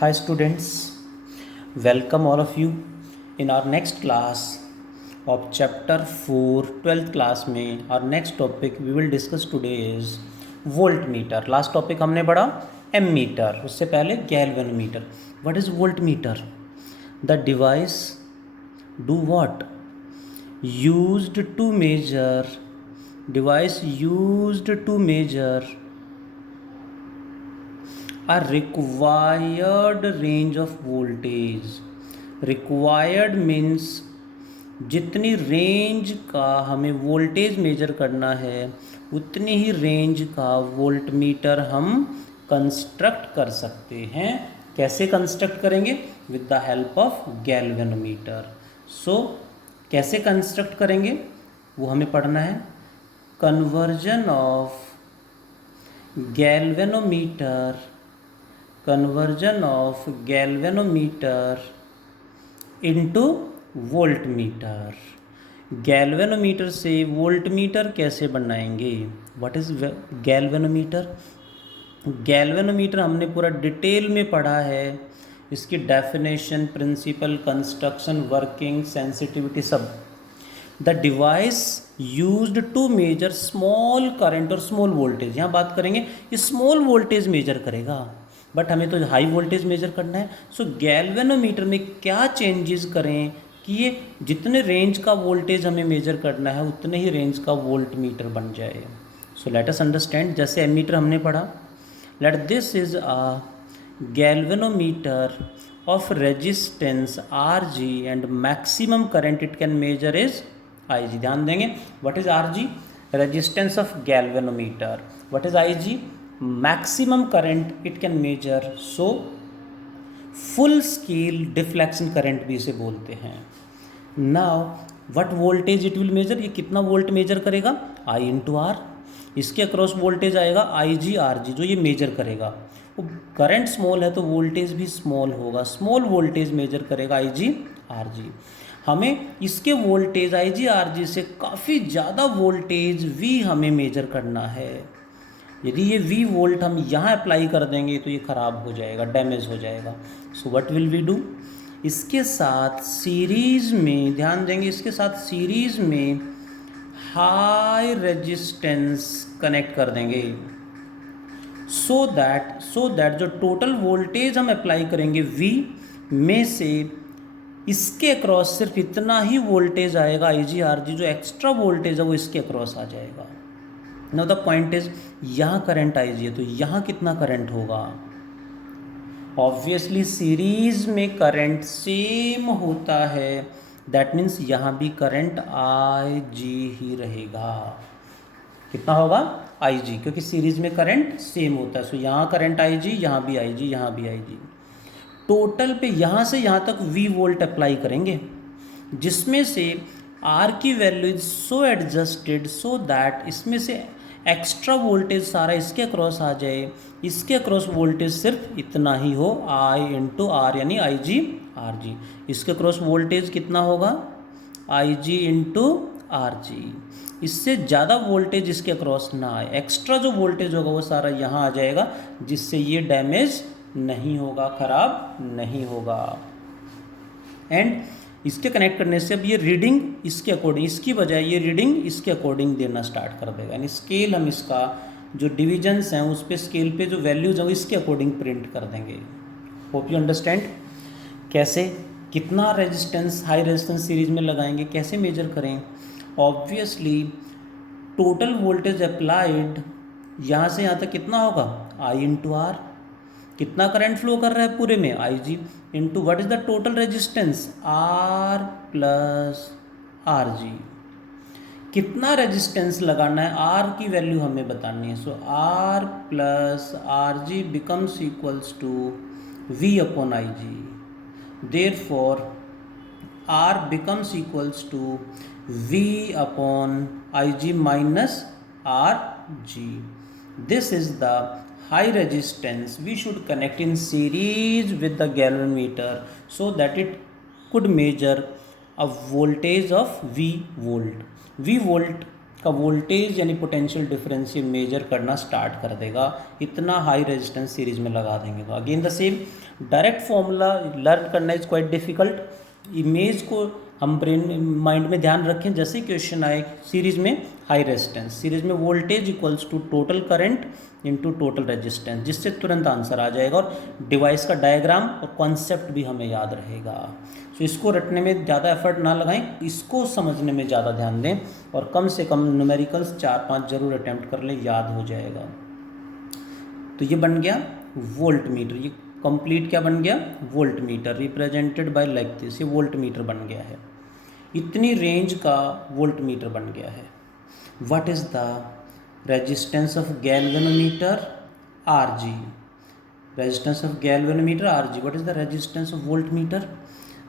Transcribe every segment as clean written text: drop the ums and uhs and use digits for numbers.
Hi students, welcome all of you in our next class of chapter 4 12th class में our next topic we will discuss today is voltmeter. Last topic हमने पढ़ा ammeter, उससे पहले galvanometer. What is voltmeter? The device do what? Used to measure a required range of voltage. Required means जितनी range का हमें voltage measure करना है उतनी ही रेंज का वोल्टमीटर हम कंस्ट्रक्ट कर सकते हैं. कैसे कंस्ट्रक्ट करेंगे? With the help of galvanometer. So कैसे कंस्ट्रक्ट करेंगे वो हमें पढ़ना है. Conversion of galvanometer into voltmeter. Galvanometer से वोल्टमीटर कैसे बनाएंगे? What is galvanometer? गैल्वेनोमीटर हमने पूरा डिटेल में पढ़ा है. इसकी definition, principle, construction, working, sensitivity सब. The device used to measure small current और स्मॉल वोल्टेज. यहाँ बात करेंगे ये स्मॉल वोल्टेज मेजर करेगा बट हमें तो हाई वोल्टेज मेजर करना है. सो गैल्वेनोमीटर में क्या चेंजेस करें कि ये जितने रेंज का वोल्टेज हमें मेजर करना है उतने ही रेंज का वोल्टमीटर बन जाए. So let us understand. जैसे एमीटर हमने पढ़ा, let this is a galvanometer of resistance RG and maximum current it can measure is IG. ध्यान देंगे. What is RG? Resistance of galvanometer. What is IG? Maximum current it can measure. So full scale deflection current भी इसे बोलते हैं. Now what voltage it will measure? ये कितना volt major करेगा? I into R. इसके अक्रॉस वोल्टेज आएगा IG RG जो ये मेजर करेगा. वो करंट स्मॉल है तो वोल्टेज भी स्मॉल होगा. स्मॉल वोल्टेज मेजर करेगा IG RG. हमें इसके वोल्टेज IG RG से काफ़ी ज़्यादा वोल्टेज V हमें मेजर करना है. यदि ये V वोल्ट हम यहाँ अप्लाई कर देंगे तो ये ख़राब हो जाएगा, डैमेज हो जाएगा. So what will we do? इसके साथ सीरीज़ में, ध्यान देंगे, इसके साथ सीरीज़ में हाई रेजिस्टेंस कनेक्ट कर देंगे. सो दैट जो टोटल वोल्टेज हम अप्लाई करेंगे V में से इसके अक्रॉस सिर्फ इतना ही वोल्टेज आएगा IG RG. जो एक्स्ट्रा वोल्टेज है वो इसके अक्रॉस आ जाएगा. नाउ द पॉइंट इज, यहाँ करंट IG है तो यहाँ कितना करंट होगा? ऑब्वियसली सीरीज में करंट सेम होता है. दैट मीन्स यहाँ भी करंट IG ही रहेगा. कितना होगा? IG, क्योंकि सीरीज में करंट सेम होता है. सो यहाँ करंट IG, यहाँ भी IG, यहाँ भी IG. टोटल पे यहाँ से यहाँ तक V वोल्ट अप्लाई करेंगे जिसमें से R की value is so adjusted so that इसमें से एक्स्ट्रा वोल्टेज सारा इसके अक्रॉस आ जाए. इसके अक्रॉस वोल्टेज सिर्फ इतना ही हो, I इंटू R यानी IG RG. इसके अक्रॉस वोल्टेज कितना होगा? IG into RG. इससे ज़्यादा वोल्टेज इसके अक्रॉस ना आए. एक्स्ट्रा जो वोल्टेज होगा वो सारा यहाँ आ जाएगा जिससे ये डैमेज नहीं होगा, खराब नहीं होगा. एंड इसके कनेक्ट करने से अब ये रीडिंग इसके अकॉर्डिंग, इसकी बजाय ये रीडिंग इसके अकॉर्डिंग देना स्टार्ट कर देगा. यानी स्केल हम इसका जो डिविजन्स हैं उस पे स्केल पे जो वैल्यूज हैं वो इसके अकॉर्डिंग प्रिंट कर देंगे. Hope you understand. कैसे, कितना रेजिस्टेंस, हाई रेजिस्टेंस सीरीज में लगाएंगे, कैसे मेजर करें? ऑब्वियसली टोटल वोल्टेज अप्लाइड यहाँ से यहाँ तक कितना होगा? I into R. कितना करंट फ्लो कर रहा है पूरे में? IG into what is the total resistance? R plus RG. कितना रेजिस्टेंस लगाना है? R की वैल्यू हमें बतानी है. So R plus RG becomes equals to V upon IG. Therefore R becomes equals to V upon IG minus RG. This is the high resistance we should connect in series with the galvanometer so that it could measure a voltage of V volt. V volt का voltage यानी potential difference ये major करना start कर देगा, इतना high resistance series में लगा देंगे। तो again the same direct formula learn करना इज़ क्वाइट डिफिकल्ट। इमेज को हम ब्रेन माइंड में ध्यान रखें, जैसे क्वेश्चन आए सीरीज में हाई रेजिस्टेंस, सीरीज में voltage equals to total current into total resistance, जिससे तुरंत आंसर आ जाएगा और डिवाइस का डायग्राम और कॉन्सेप्ट भी हमें याद रहेगा। तो इसको रटने में ज़्यादा एफर्ट ना लगाएं, इसको समझने में ज़्यादा ध्यान दें और कम से कम न्यूमेरिकल्स 4-5 जरूर अटैम्प्ट कर लें, याद हो जाएगा। तो ये बन गया वोल्ट मीटर, ये कंप्लीट क्या बन गया, volt meter represented by like this, ये वोल्ट मीटर बन गया है, इतनी रेंज का वोल्ट मीटर बन गया है। What is the resistance of galvanometer R G, resistance of galvanometer R G, what is the resistance of volt meter,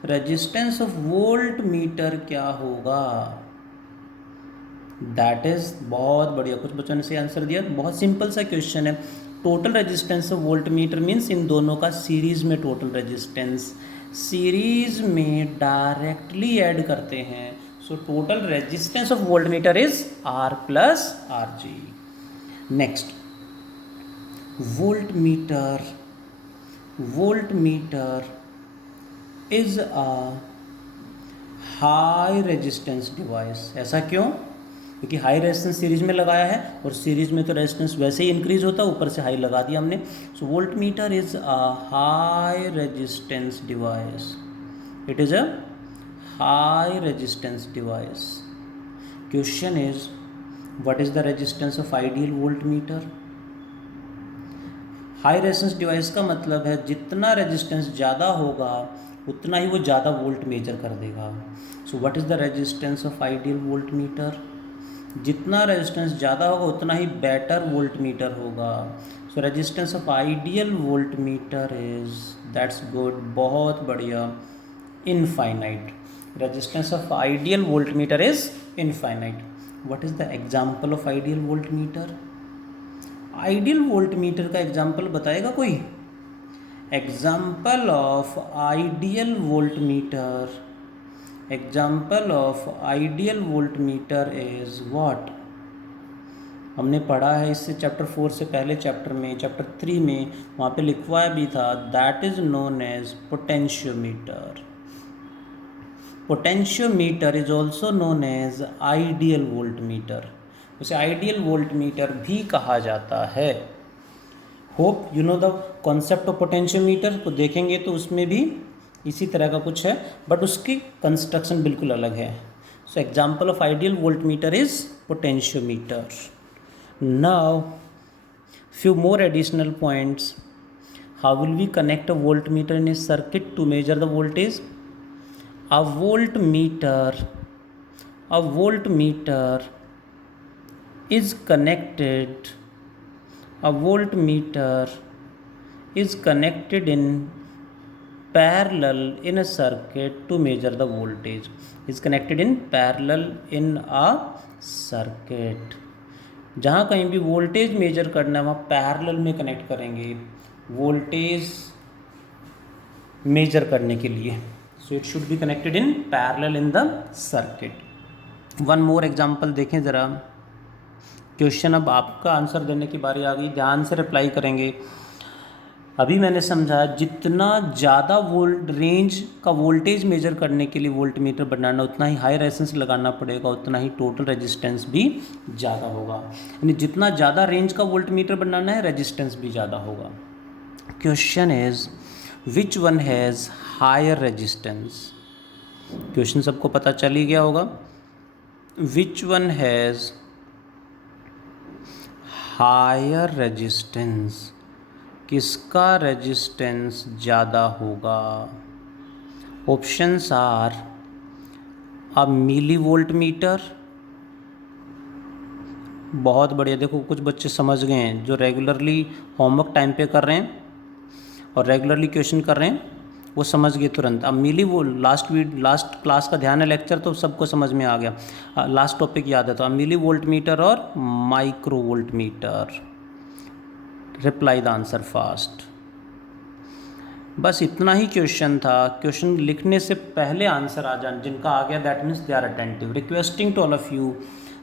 resistance of volt meter क्या होगा, दैट इज बहुत बढ़िया, कुछ बच्चों ने सही आंसर दिया। बहुत सिंपल सा क्वेश्चन है, total resistance of voltmeter means इन दोनों का सीरीज में टोटल रेजिस्टेंस, सीरीज में डायरेक्टली ऐड करते हैं, so total resistance of voltmeter is R plus R G. Next voltmeter is a high resistance device. ऐसा क्यों, क्योंकि हाई रेजिस्टेंस सीरीज में लगाया है और सीरीज में तो रेजिस्टेंस वैसे ही इंक्रीज होता है, ऊपर से हाई लगा दिया हमने। So voltmeter is a high resistance device, it is a high resistance device. Question is what is the resistance of ideal voltmeter. High resistance device का मतलब है जितना रेजिस्टेंस ज़्यादा होगा उतना ही वो ज़्यादा वोल्ट मेजर कर देगा। So what is the resistance of ideal volt meter, जितना रेजिस्टेंस ज़्यादा होगा उतना ही बेटर वोल्ट मीटर होगा। सो resistance of ideal voltmeter is, that's good, बहुत बढ़िया, infinite. Resistance of ideal voltmeter is infinite. What is the example of ideal volt meter, ideal volt meter का example बताएगा कोई, example of ideal volt meter, example of ideal voltmeter is what. हमने पढ़ा है इससे chapter 4 से पहले chapter में, चैप्टर 3 में, वहाँ पे लिखवाया भी था, that is known as potentiometer. Potentiometer is also known as ideal voltmeter, उसे आइडियल वोल्ट मीटर भी कहा जाता है। Hope you know the concept of potentiometer को देखेंगे तो उसमें भी इसी तरह का कुछ है, बट उसकी कंस्ट्रक्शन बिल्कुल अलग है। So example of ideal voltmeter is potentiometer. Now few more additional points, how will we connect a voltmeter in a circuit to measure the voltage? A voltmeter is connected, a voltmeter is connected in parallel in a circuit to measure the voltage, is connected in parallel in a circuit। जहाँ कहीं भी voltage measure करना है वहाँ parallel में connect करेंगे voltage measure करने के लिए। So it should be connected in parallel in the circuit. One more example देखें ज़रा, क्वेश्चन अब आपका आंसर देने की बारी आ गई, ध्यान से रिप्लाई करेंगे। अभी मैंने समझा जितना ज़्यादा वोल्ट रेंज का वोल्टेज मेजर करने के लिए वोल्टमीटर बनाना, उतना ही हाई रेजिस्टेंस लगाना पड़ेगा, उतना ही टोटल रेजिस्टेंस भी ज़्यादा होगा। यानी जितना ज़्यादा रेंज का वोल्टमीटर बनाना है रेजिस्टेंस भी ज़्यादा होगा। Question is which one has higher resistance, question सबको पता चल ही गया होगा। Which one has higher resistance, किसका रेजिस्टेंस ज़्यादा होगा। Options are a milli voltmeter, बहुत बढ़िया, देखो कुछ बच्चे समझ गए हैं जो रेगुलरली होमवर्क टाइम पे कर रहे हैं और रेगुलरली क्वेश्चन कर रहे हैं, वो समझ गए तुरंत। अब मिली वो लास्ट क्लास का ध्यान है, लेक्चर तो सबको समझ में आ गया, लास्ट टॉपिक याद है। तो अब मिली वोल्ट मीटर और micro volt meter, reply the answer fast. बस इतना ही क्वेश्चन था। क्वेश्चन लिखने से पहले आंसर आ जाए, जिनका आ गया that means they are attentive. Requesting to all of you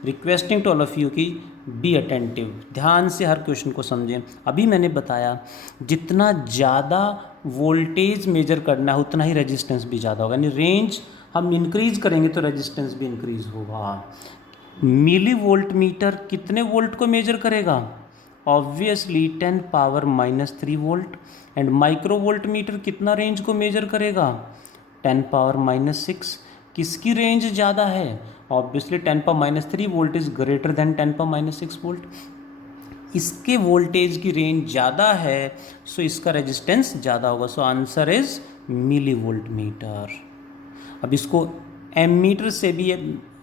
requesting to all of you कि बी अटेंटिव, ध्यान से हर क्वेश्चन को समझें। अभी मैंने बताया जितना ज़्यादा वोल्टेज मेजर करना है उतना ही रेजिस्टेंस भी ज़्यादा होगा, यानी रेंज हम इंक्रीज करेंगे तो रेजिस्टेंस भी इंक्रीज होगा। मिली वोल्ट मीटर कितने वोल्ट को मेजर करेगा? Obviously 10⁻³ volt. And micro voltmeter कितना रेंज को मेजर करेगा? 10⁻⁻6। किसकी रेंज ज़्यादा है? Obviously 10⁻³ volt is greater than 10⁻�6 volt. इसके वोल्टेज की रेंज ज़्यादा है सो इसका रेजिस्टेंस ज़्यादा होगा, so answer is milli voltmeter. अब इसको एमीटर से भी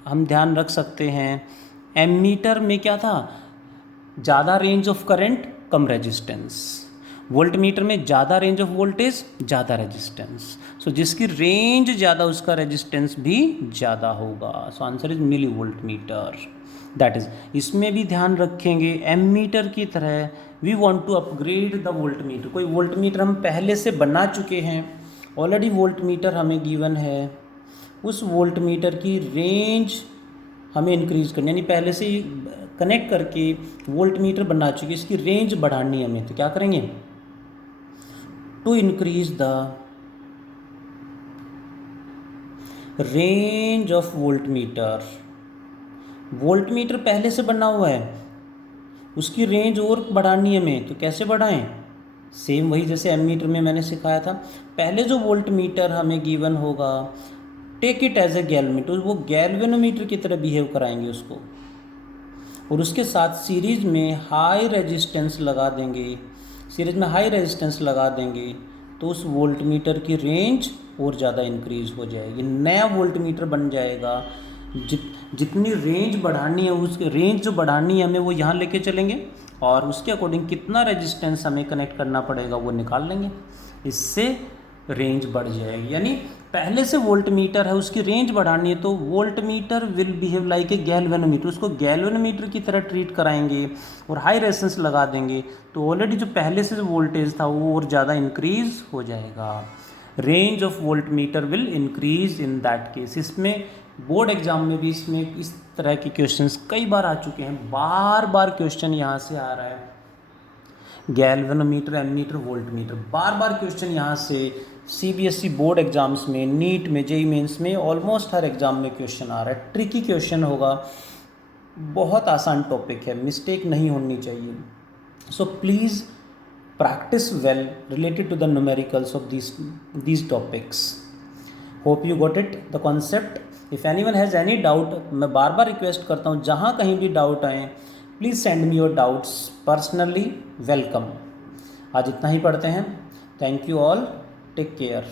हम ध्यान रख सकते हैं। एमीटर में क्या था? ज़्यादा रेंज ऑफ करंट कम रेजिस्टेंस, वोल्ट मीटर में ज़्यादा रेंज ऑफ वोल्टेज ज़्यादा रेजिस्टेंस, सो जिसकी रेंज ज़्यादा उसका रेजिस्टेंस भी ज़्यादा होगा, so answer is milli voltmeter. That is, इसमें भी ध्यान रखेंगे एमीटर की तरह we want to upgrade the voltmeter. कोई वोल्ट मीटर हम पहले से बना चुके हैं, ऑलरेडी वोल्ट मीटर हमें गिवन है, उस वोल्ट मीटर की रेंज हमें इंक्रीज करनी, यानी पहले से ही कनेक्ट करके वोल्ट मीटर बना चुके, इसकी रेंज बढ़ानी है हमें, तो क्या करेंगे? To increase the range of voltmeter, voltmeter पहले से बना हुआ है, उसकी रेंज और बढ़ानी है हमें, तो कैसे बढ़ाएं? सेम वही जैसे एमीटर में मैंने सिखाया था। पहले जो वोल्ट मीटर हमें गिवन होगा, take it as a galvanometer, वो गैल्वेनोमीटर की तरह बिहेव कराएंगे उसको, और उसके साथ सीरीज में हाई रेजिस्टेंस लगा देंगे, सीरीज में हाई रेजिस्टेंस लगा देंगे तो उस वोल्ट मीटर की रेंज और ज़्यादा इंक्रीज हो जाएगी, नया वोल्ट मीटर बन जाएगा। जितनी रेंज बढ़ानी है, उसकी रेंज जो बढ़ानी है हमें वो यहाँ लेके चलेंगे और उसके अकॉर्डिंग कितना रेजिस्टेंस हमें कनेक्ट करना पड़ेगा वो निकाल लेंगे, इससे रेंज बढ़ जाएगी। यानी पहले से वोल्ट मीटर है, उसकी रेंज बढ़ानी है तो volt meter will behave like a galvanometer, उसको गैल्वेनोमीटर की तरह ट्रीट कराएंगे और हाई रेजिस्टेंस लगा देंगे तो ऑलरेडी जो पहले से जो वोल्टेज था वो और ज़्यादा इंक्रीज हो जाएगा, range of volt meter will increase in that case. इसमें बोर्ड एग्जाम में भी इसमें इस तरह के क्वेश्चंस कई बार आ चुके हैं, बार बार क्वेश्चन यहाँ से आ रहा है, गैल्वेनोमीटर, एमीटर, वोल्ट मीटर, बार बार क्वेश्चन यहाँ से सीबीएसई बोर्ड एग्जाम्स में, नीट में, जेईई मेंस में, ऑलमोस्ट हर एग्जाम में क्वेश्चन आ रहा है। ट्रिकी क्वेश्चन होगा, बहुत आसान टॉपिक है, मिस्टेक नहीं होनी चाहिए। So please practise well related to the numericals of these topics. Hope you got it the concept. If anyone has any doubt, मैं बार बार रिक्वेस्ट करता हूँ जहाँ कहीं भी डाउट आए please send me your doubts personally, welcome. आज इतना ही पढ़ते हैं। Thank you all, take care.